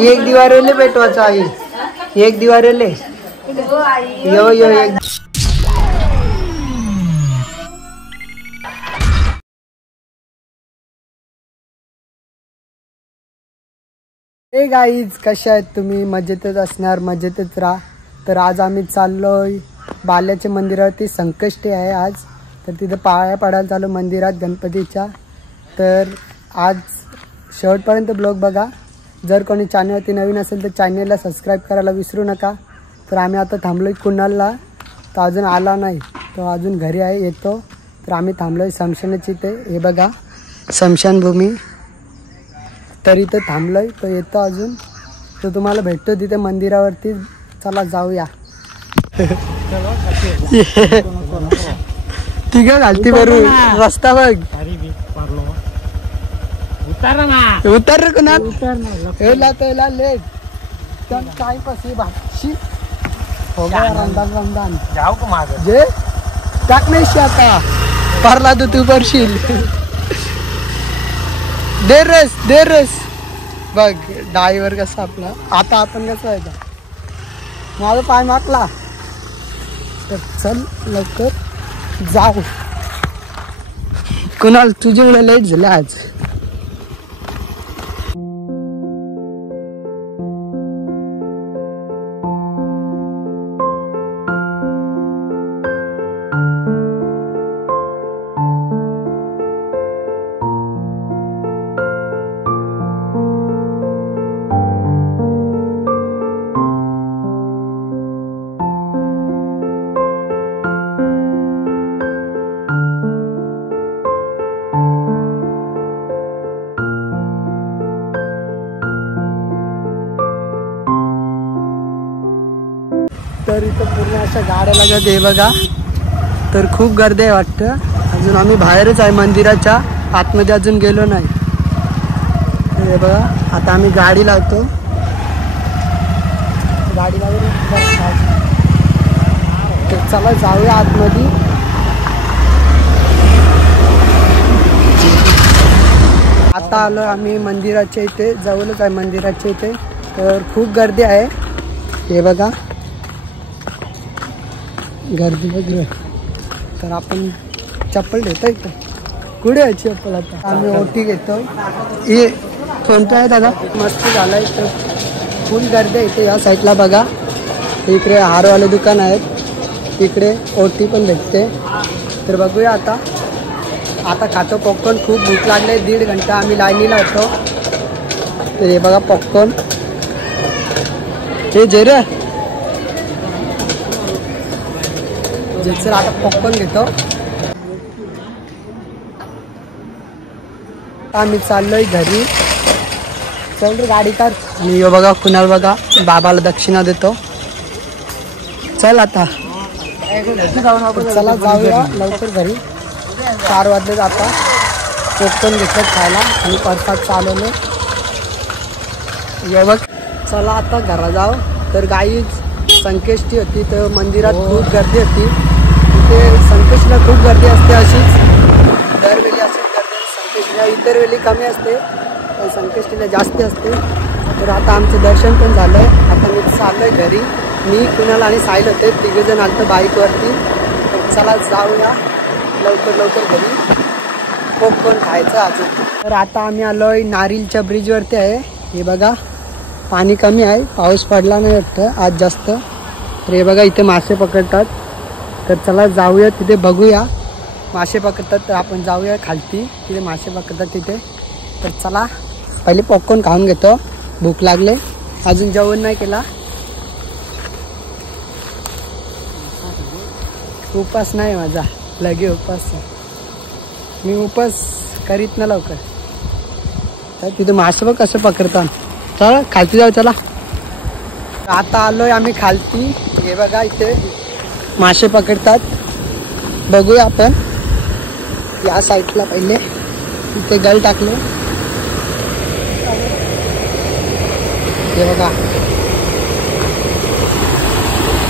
एक दिवारेले पेटवायचं आई. एक दिवारेले यो यो एक. हे गाईज कशा आहेत तुम्ही? मजेतच असणार, मजेतच राहा. तर आज आम्ही चाललोय बाल्याच्या मंदिरावरती. संकष्टी आहे आज, तर तिथं पाया पडायला चालू मंदिरात गणपतीच्या. तर आज शेवटपर्यंत ब्लॉग बघा. जर कोणी चॅनलवरती नवीन असेल तर चॅनलला सबस्क्राईब करायला विसरू नका. तर आम्ही आता थांबलोय कुणालला, तो अजून आला नाही, तो अजून घरी आहे, येतो. तर आम्ही थांबलोय स्मशानाची. इथे हे बघा स्मशानभूमी. तर इथं थांबलोय, तो येतो अजून. तो तुम्हाला भेटतो तिथे मंदिरावरती. चला जाऊया. ठीक आहे घालती बरोबर रस्ता बघ. उतर कुणा लेट काय पसी भाषी हो गया. रमदान जाऊ का माग जे टाक नाही आता पारला तर तू करशील. देर रेस बघ डायव्हर कसा आपला. आता आपण कसं आहे, माझा पाय माकला. तर चल लवकर जाऊ. कुणाल तुझ्याकडे लेट झालं आज. तर इथं पूर्ण अशा गाड्या लागत आहे बघा. तर खूप गर्दी आहे वाटतं. अजून आम्ही बाहेरच आहे मंदिराच्या आतमध्ये, अजून गेलो नाही. हे बघा आता आम्ही गाडी लावतो. गाडी लावून तर चला जाऊया आतमध्ये. आता आलो आम्ही मंदिराच्या इथे, जवळच आहे मंदिराच्या इथे. तर खूप गर्दी आहे. हे बघा गर्दी वगैरे. तर आपण चप्पल घेतो इथं. कुठे आहे चप्पल? आता आम्ही ओटी घेतो. हे कोणतं आहे दादा? मस्त झालाय. तर फुल गर्दी आहे इथे. या साईडला बघा, इकडे हारवाले दुकान आहेत, तिकडे ओटी पण भेटते. तर बघूया आता खातो पॉपकॉर्न. खूप भूक लागले. 1.5 घंटा आम्ही लाईनीला होतो. तर हे बघा पॉपकॉर्न. हे जे रे सर आता पॉपकॉर्न घेतो. आम्ही चाललोय घरी. चल रे गाडी कर. आणि यो बघा कुणाल बघा बाबाला दक्षिणा देतो. चल आता चला जाऊया लवकर घरी. 4 वाजले. आता पॉपकॉर्न घेतलं खायला आणि परसाद चालवले. ये बघ चला आता घरा जाऊ. तर गाईच संकष्टी होती, तर मंदिरात खूप गर्दी होती. तिथे संकष्टीला खूप गर्दी असते. अशीच दरवेळी अशीच गर्दी. संकष्टीला इतर वेळी कमी असते, पण संकष्टीला जास्त असते. तर आता आमचं दर्शन पण झालं. आता मी चाललोय घरी. मी कुणाल आणि साहिल होते, 3 जण आलतो बाईकवरती. तर चला जाऊया लवकर घरी. पॉपकॉर्न खायचं अजून. तर आता आम्ही आलोय नारिलच्या ब्रिजवरती आहे. हे बघा पाणी कमी आहे, पाऊस पडला नाही वाटतं आज जास्त. तर हे बघा इथे मासे पकडतात. तर चला जाऊया तिथे बघूया मासे पकडतात. तर आपण जाऊया खालती, तिथे मासे पकडतात तिथे. तर चला पहिले पॉपकॉर्न खाऊन घेतो, भूक लागले. अजून जेवण नाही केला. उपास नाही माझा, लगे उपास. मी उपास करीत ना लवकर. तर तिथे मासे बघ कसं पकडतात. चला खालती जाऊ. चला आता आलोय आम्ही खालती. हे बघा इथे मासे पकडतात. बघूया आपण या साईडला. पहिले इथे गल टाकले. हे बघा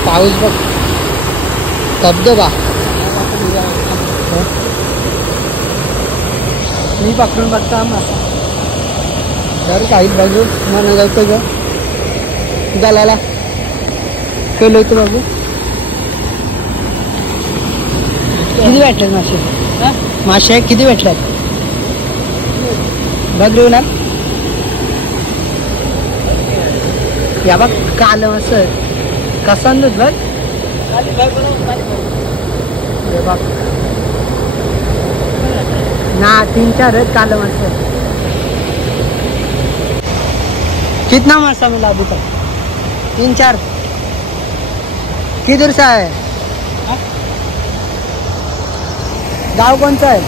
पाऊस बघ, धबधबा. मी पकडून बघता मासा. तर काही बघू मला जायचं ग गालाला केलं होतं बाबू. किती भेटले मासे? मासे किती भेटल्यात बघ रे ना. या बघ काल असं कसं आणलं बघ. बघ ना 3-4 है काले मासे. कितना मासा मिला अभी तक? 3-4. किधर से है? गाँव कौन सा है?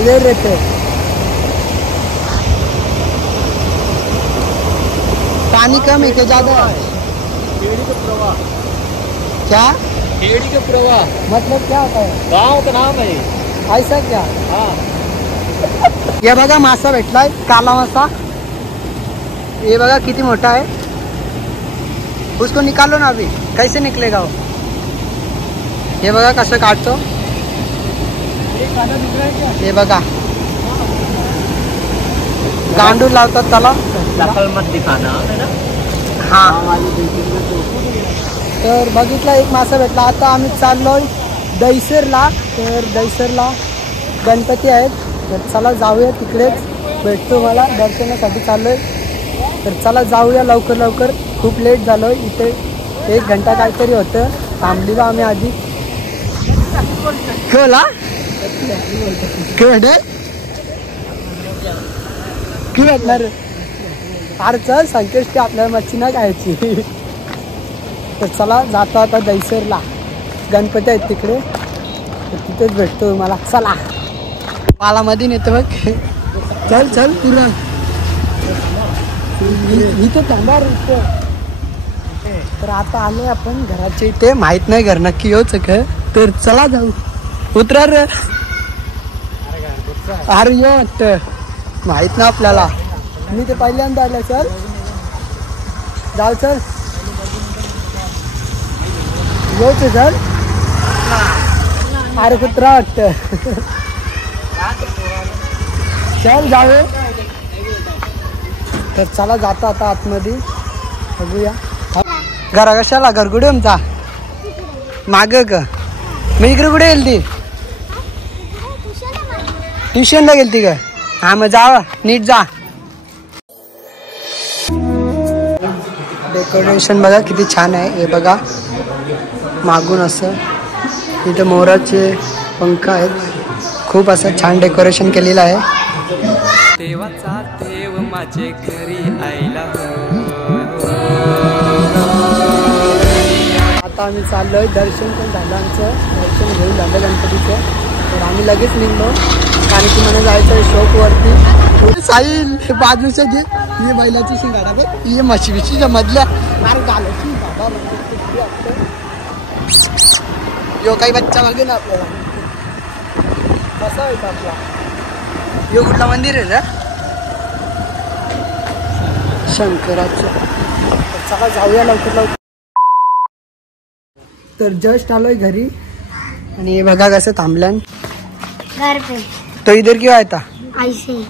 इधर रहते. पानी कम है क्या ज्यादा है? खेड़ी का प्रवाह. क्या खेड़ी का प्रवाह मतलब क्या होता है? गांव का नाम है. ऐसा क्या? हाँ. ये बघा मासा भेटलाय काला मासा. ये बघा किती मोठा है. उसको निकालो ना अभी. कैसे निकलेगा वो? ये बघा कसं काढतो. हे बघा गांडूळ लावतात त्याला. दखल मत दिखाना है ना. हा तर बघितला एक मासा भेटला. आता आम्ही चाललोय दहिसरला. तर दहिसरला गणपती आहेत. तर चला जाऊया तिकडेच भेटतो मला दर्शनासाठी चाललोय. तर चला जाऊया लवकर लवकर. खूप लेट झालोय. इथे 1 घंटा काहीतरी होतं. थांबलेलो आम्ही आधी. कळला कळ की भेटणार. अरे चल संकेष्टी आपल्याला मच्छी नाही खायची. तर चला जातो आता दहिसरला. गणपती आहेत तिकडे. तर तिथेच भेटतो मला. चला पालामध्ये नेतो बघ. चल चल पुरण इथे थांबा रे. तर आता आलोय आपण घराच्या इथे. माहित नाही घर नक्की येऊच का. तर चला जाऊ. उतरा रे. अरे ये वाटतं माहित ना आपल्याला. मी ते पहिल्यांदा आलं. चल जाऊ चल. येऊच चल. अरे कुत्रा वाटतं. चल जाऊ. तर चला जातो आता आतमध्ये बघूया. घरा कशाला घर कुठे आमचा माग का. मी इकडे कुठे गेलती? ट्युशनला गेलती का? हा मग जा नीट जा. डेकोरेशन बघा किती छान आहे. हे बघा मागून असं इथे मोराचे पंख आहेत. खूप असं छान डेकोरेशन केलेलं आहे. देवाचा देव माझे घरी आईला. आता आम्ही चाललोय. दर्शन पण झालं आमचं. दर्शन घेऊन झालं गणपतीचं. तर आम्ही लगेच निघलो कारण की मला जायचं आहे शॉपवरती. साईल बाजूच्या घे. ही बैलाची शिंगाडा बे. ही म्हशीच्या मधल्या मार घालायची बाबा. यो काही बच्चा मागे ना आपल्याला. कसा व्हायचा आपला. यो कुठला मंदिर आहे ना शंकराचं. चला जाऊया लवकर लवकर. तर जस्ट आलोय घरी. आणि हे बघा कसं थांबल्यान. घर पे तो इधर क्यों आया था? ऐसे ही।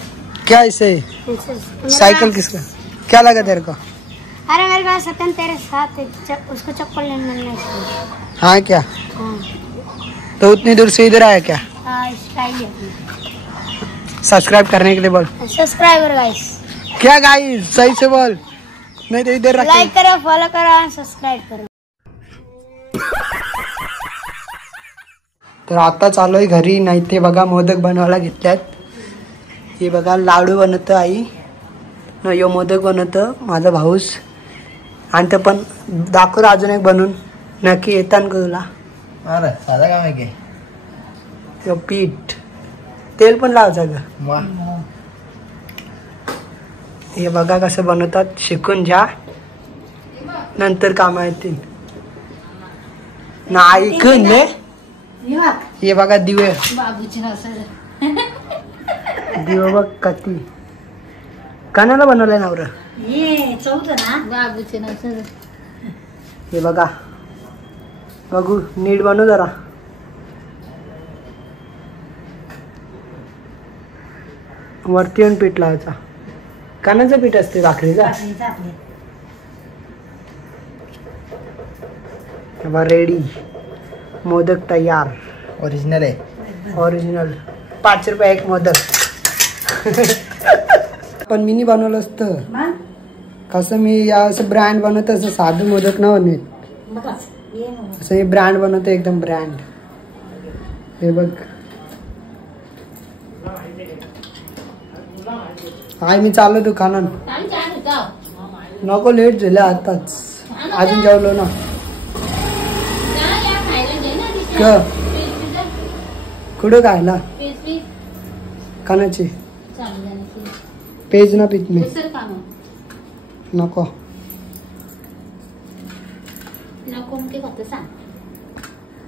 क्या ऐसे? साइकिल किसका? क्या लगा तेरे को? अरे मेरे पास सतन तेरे साथ है, उसको चप्पल लेने चाहिए। हाँ क्या? हाँ तो उतनी दूर से इधर आया क्या? स्टाइल है। सब्सक्राइब करने के लिए बोल। Subscriber guys. क्या गाइस सही से बोल. नहीं तो इधर रख. लाइक करो, फॉलो करो और सब्सक्राइब करो. तर आता चालू आहे घरी. नाही ते बघा मोदक बनवायला घेतल्यात. हे बघा लाडू बनवतं आई न. यो मोदक बनवतं माझा भाऊस. आणि ते पण दाखव अजून एक बनवून. नक्की येतान का तुला? अरे साधा काम आहे की. यो पीठ तेल पण लावायचं ग. हे बघा कसं बनवतात. शिकून घ्या नंतर कामा येतील ना. ऐकून ने. हे बघा दिवे. दिवे बघ कती. कानाला बनवलंय नवरा. हे बघा बघू नीट बनव जरा. वरती येऊन पीठ लावायचा. कानाचं पीठ असते भाकरीचा. रेडी मोदक तयार. ओरिजिनल आहे. ओरिजिनल 5 रुपये एक मोदक. पण मी नाही बनवलं असतं कसं. मी असं ब्रँड बनवतो, असं साधं मोदक न बनवत. असं हे ब्रँड बनवतो, एकदम ब्रँड. हे बघ हाय, मी चाललो दुकानात. नको, लेट झालं आताच. अजून जेवलो ना. कुठं खायला कानाची पेज ना पीत मी. नको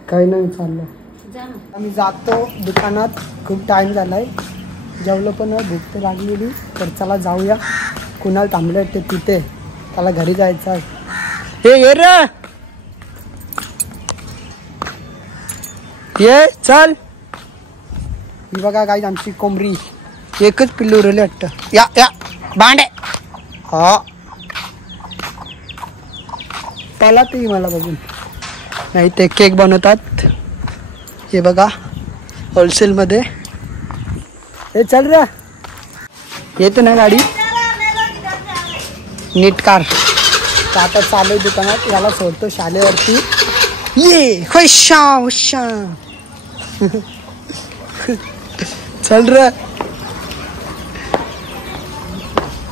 काही नाही, चाललं. आम्ही जातो दुकानात. खूप टाइम झालाय. जेवलो पण भूक तर लागलेली. तर चला जाऊया. कुणाला थांबले ते तिथे. त्याला घरी जायचं आहे. हे ये रे, ये चल. ही बघा गाईज आमची कोंबडी. एकच पिल्लू उरले वाटतं. या या भांडे. हा त्याला ते मला बघून. नाही ते केक बनवतात. हे बघा होलसेलमध्ये. हे चल रे, येते ना गाडी नीट कार. तर आता चालू आहे दुकानात. याला सोडतो शाळेवरती. ये हुशा हुशा. चल रे.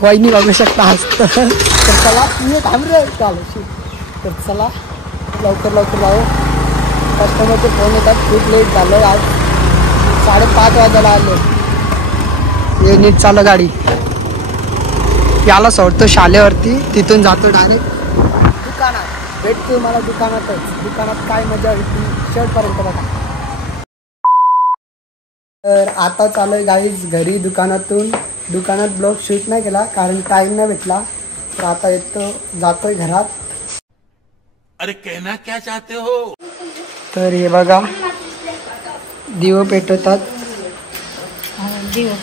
वहिनी बघू शकता हसत. तर चला ये थांब रे. चालू. तर चला लवकर लवकर जाऊ. कस्टमरचे फोन येतात. खूप लेट झालं आज. 5:30 वाजायला आले. हे नीट चालू गाडी. याला सोडतो शाळेवरती. तिथून जातो डायरेक्ट दुकानात. भेटतो मला दुकानातच. दुकानात काय मजा होती शेवटपर्यंत बघा. तर आता चालू आहे गाईज घरी दुकानातून. दुकानात ब्लॉग शूट नाही केला कारण टाईम नाही भेटला. तर आता येतो, जातोय घरात. अरे कहना क्या चाहते हो. तर हे बघा दिवं पेटवतात.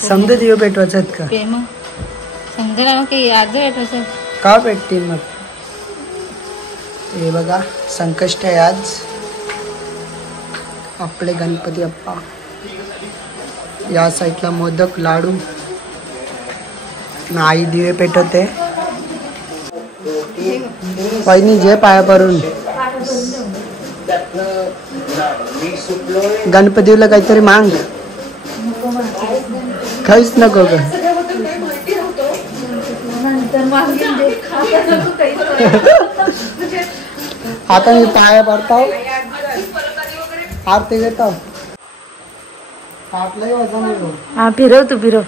समजा दिवं पेटवायचं आहेत का. का पेटतील मग. हे बघा संकष्टी आहे आज. आपले गणपती बाप्पा. या साईडला मोदक लाडू. आई दिवे पेटवते. वहिनी जे पाया पडून. गणपतीला काहीतरी मांग. काहीच नको ग. आता मी पाया पडतो. आरती घेतो. आपलंही वजन आहे. हा फिरव तू फिरव.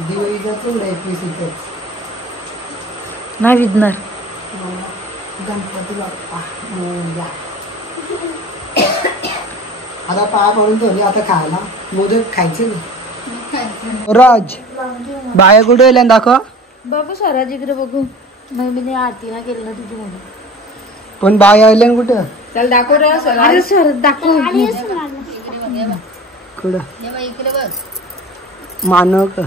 दिवाळीचं 21 नाही विजणार. गणपती बाप्पा. आता पाया पडून ठेवली. आता खायला मोदक खायचे ना. राज बाया कुठे येईल दाखवा. बघू स्वराज इकडे बघू. मी आरती ना केलं ना तुझी म्हणून. पण बाया आले कुठं. चल दाखव रे. अरे स्वराज दाखव. कुठं मानव का.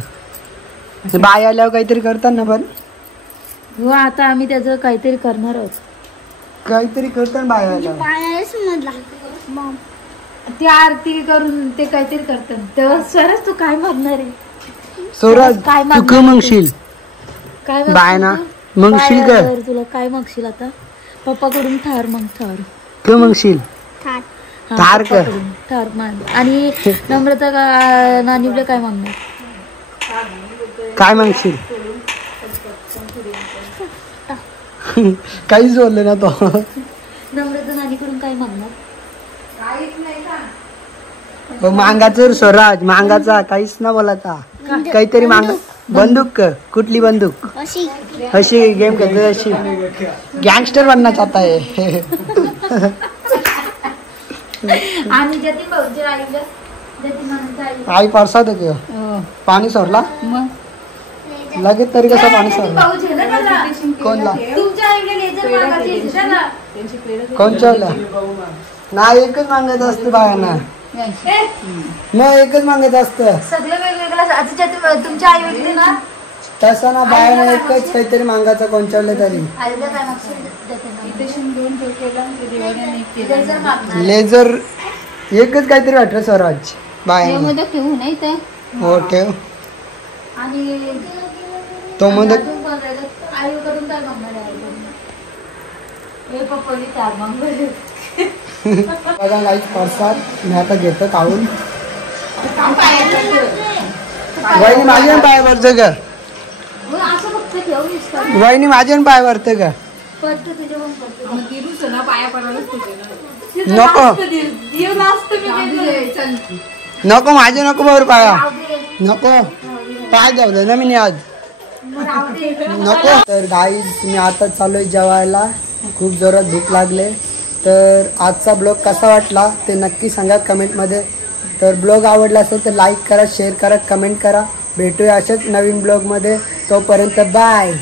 बाय आल्यावर काहीतरी करतात ना. पण हो आता आम्ही त्याचं काहीतरी करणार आहोत. काहीतरी करतात बाय आल्यावर. ती आरती करून ते काहीतरी करतात. तेव्हा स्वराज तू काय मागणार आहे. स्वराज काय तू का मागशील. काय बाय ना मागशील का. तुला काय मागशील आता. पप्पाकडून थार मग. थार का मागशील. थार का. थार मान. आणि नम्रता नानीला काय मागणार. काय मागशील. काहीच बोलले ना तो. नम्रता नानीकडून काय मागणार. मांगाचं स्वराज. मांगाचा काहीच ना बोलायचा. काहीतरी मांग. बंदूक का. कुठली बंदूक. अशी गेम खेळते. अशी गँगस्टर बनना चाहता है. आणि जतीन भाऊजी आई परसाद होती. पाणी सोडला लगेच. तरी कसं पाणी सोडला. कोणला कोण चवला. नाही एकच मागत असते बायांना. मग एकच मागत असतं सगळं वेगवेगळं आता तुमची आई वगैरे ना तसं ना बाहेर एकच काहीतरी मागायचं कोणच्यावलं तरी आईला काय मागशील लेझर एकच काहीतरी वाटलं स्वराज बाहेर मोदक ठेवू नाही तर हो ठेव आणि तो मोदक आई करून काय मागणार आहे हे पप्पानी चार मागणार बघा लाईट प्रसाद मी आता घेतो काढून वहिनी माझ्या पण पाय भरतं का असं फक्त ठेवून वहिनी माझ्या पण पाय भरतं का पडतो तुझ्या पण पडतो पाया पडायलाच नको माझे नको बरोबर पाया नको पाय जाऊ ना मी आज नको तर गाईज मी आता चालू जेवायला खूप जोरात भूक लागले तर आजचा ब्लॉग कसा वाटला ते नक्की सांगा कमेंटमध्ये तर ब्लॉग आवडला असेल तर लाईक करा शेअर करा कमेंट करा भेटूया अशाच नवीन ब्लॉगमध्ये तोपर्यंत बाय